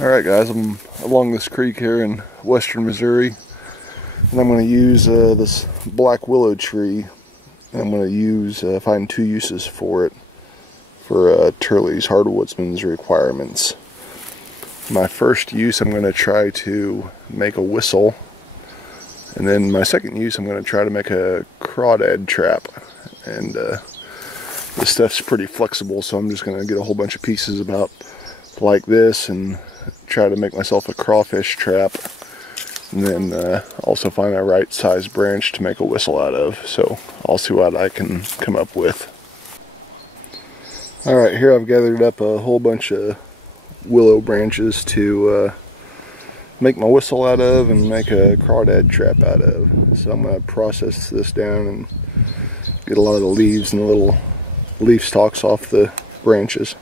Alright guys, I'm along this creek here in western Missouri, and I'm going to use this black willow tree, and I'm going to find two uses for it for Turley's Hardwoodsman's requirements. My first use, I'm going to try to make a whistle, and then my second use, I'm going to try to make a crawdad trap. And this stuff's pretty flexible, so I'm just going to get a whole bunch of pieces about like this and try to make myself a crawfish trap, and then also find a right size branch to make a whistle out of. So I'll see what I can come up with. Alright, here I've gathered up a whole bunch of willow branches to make my whistle out of and make a crawdad trap out of. So I'm going to process this down and get a lot of the leaves and the little leaf stalks off the branches.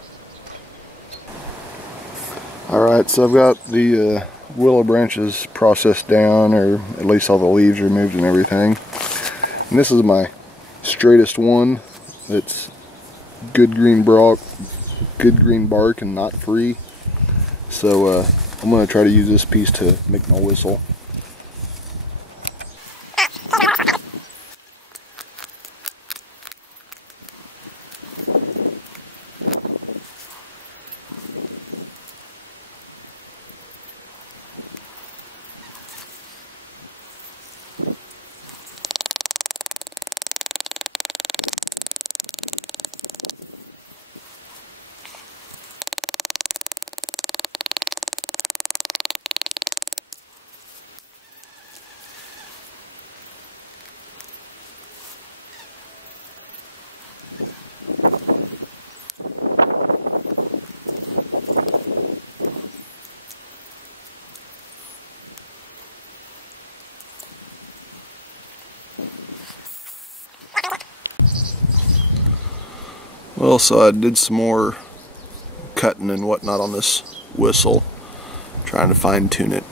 Alright, so I've got the willow branches processed down, or at least all the leaves removed and everything. And this is my straightest one. It's good green bark and not free. So I'm going to try to use this piece to make my whistle. Well, so I did some more cutting and whatnot on this whistle, trying to fine tune it.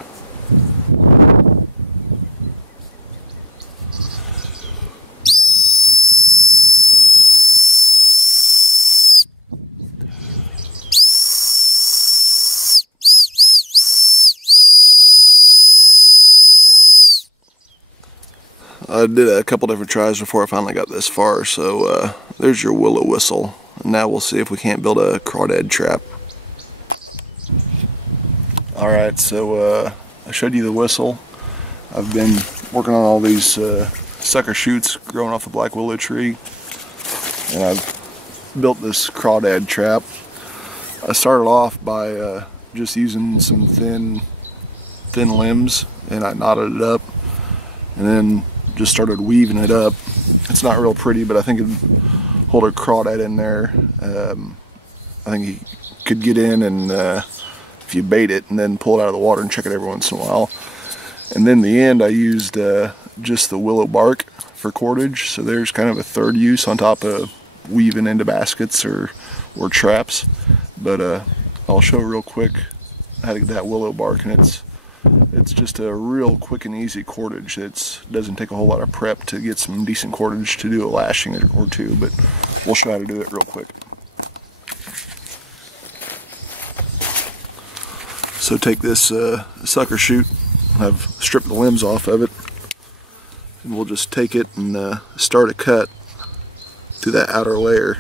I did a couple different tries before I finally got this far, so there's your willow whistle. And now we'll see if we can't build a crawdad trap. Alright, so I showed you the whistle. I've been working on all these sucker shoots growing off the black willow tree, and I've built this crawdad trap. I started off by just using some thin limbs, and I knotted it up, and then just started weaving it up. It's not real pretty, but I think it'd hold a crawdad in there. I think you could get in and if you bait it and then pull it out of the water and check it every once in a while. And then in the end I used just the willow bark for cordage, so there's kind of a third use on top of weaving into baskets or traps. But I'll show real quick how to get that willow bark, and it's just a real quick and easy cordage. It doesn't take a whole lot of prep to get some decent cordage to do a lashing or two, but we'll show how to do it real quick. So take this sucker shoot, I've stripped the limbs off of it, and we'll just take it and start a cut through that outer layer.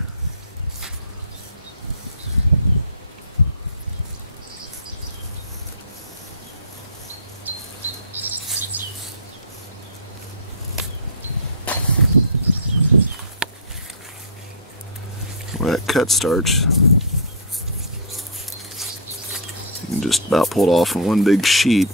Where that cut starts, you can just about pull it off in one big sheet.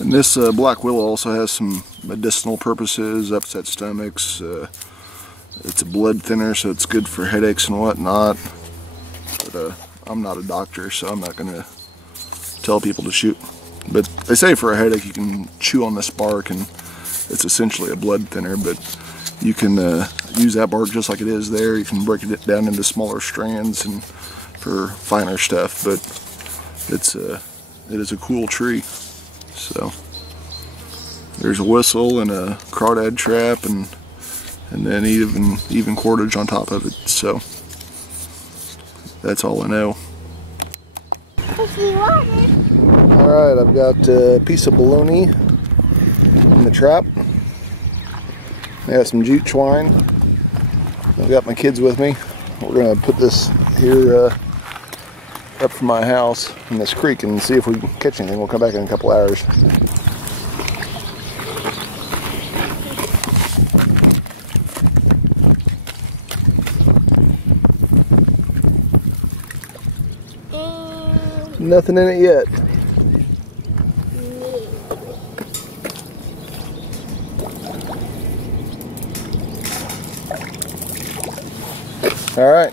And this black willow also has some medicinal purposes, upset stomachs. It's a blood thinner, so it's good for headaches and whatnot. But I'm not a doctor, so I'm not going to tell people to shoot. But they say for a headache you can chew on this bark, and it's essentially a blood thinner. But you can use that bark just like it is there. You can break it down into smaller strands and for finer stuff. But it is a cool tree. So there's a whistle and a crawdad trap, and then even cordage on top of it. So that's all I know. Alright, I've got a piece of bologna in the trap. I have some jute twine. I've got my kids with me. We're going to put this here up from my house in this creek and see if we can catch anything. We'll come back in a couple hours. Nothing in it yet. All right.